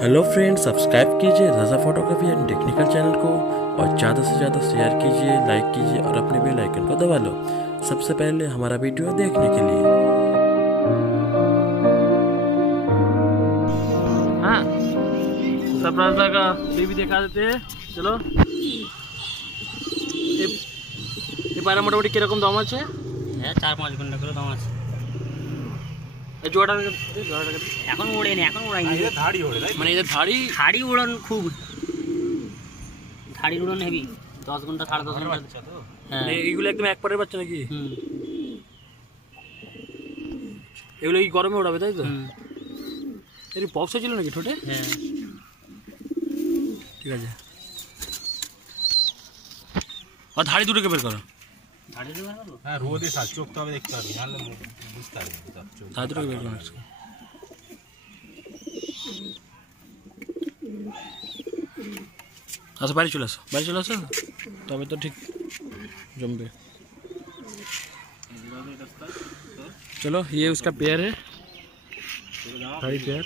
Hello friends, subscribe कीजिए रज़ा photography and technical channel को और ज़्यादा से ज़्यादा शेयर कीजिए, लाइक कीजिए और अपने बेल आइकन को दबा लो सबसे पहले हमारा वीडियो देखने के लिए। हाँ, सब राजा का भी देखा देते हैं। चलो, ये पायरा मोटामुटी किरकम दाम আছে? হ্যাঁ 4-5 ঘন্টা করে দাম আছে। এই জোড়াটা এখন ওড়েনি, এখন ওড়াইনি। এটা ধাড়ি ওড়ে তাই? মানে এদের ধাড়ি উড়ন খুব, ধাড়ি উড়ন হেভি। 10 ঘন্টা 10.5 ঘন্টা বাচ্চা তো। হ্যাঁ মানে এইগুলো একদম এক পারের বাচ্চা নাকি? হুম এগুলো কি গরমে ওড়াবে তাই তো? হুম এর বক্স ছিল নাকি ঠোঁটে? হ্যাঁ ঠিক আছে। আর ধাড়ি দুটোকে বের করো। ধাড়ি উড়ন করব? হ্যাঁ রোদে সাজ চোখ তো আমি দেখতে পাবি, নাহলে বুঝতে পারবি না চোখ। ধাড়ি দুটোকে বের করো। अच्छा बाहर चले आसो तब तो ठीक जमबे। चलो, ये उसका पेयर है, ধাড়ি পেয়ার।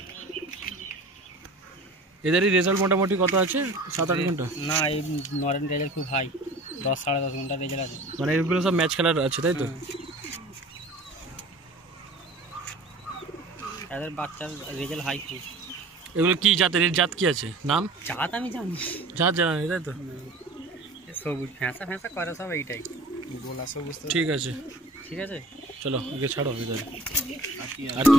এদেরই রেজাল্ট মোটামুটি কত আছে? 7-8 ঘন্টা না, এই নরেন রেজাল্ট খুব হাই, 10-10.5 ঘন্টা রেজাল্ট আছে। মানে এগুলো সব ম্যাচ খেলার আছে তাই তো? এদের বাচ্চার রেজাল্ট হাই খুব। এগুলো কি জাতের? এর জাত কি আছে? নাম জাত আমি জানি, জাত জানা নেই তাই তো? সবুজ ফ্যাঁসা ফ্যাঁসা করে সব, এইটাই গোলা সবুজ। ঠিক আছে, ঠিক আছে, চলো একে ছাড়ো ভিতরে। আর কি আছে?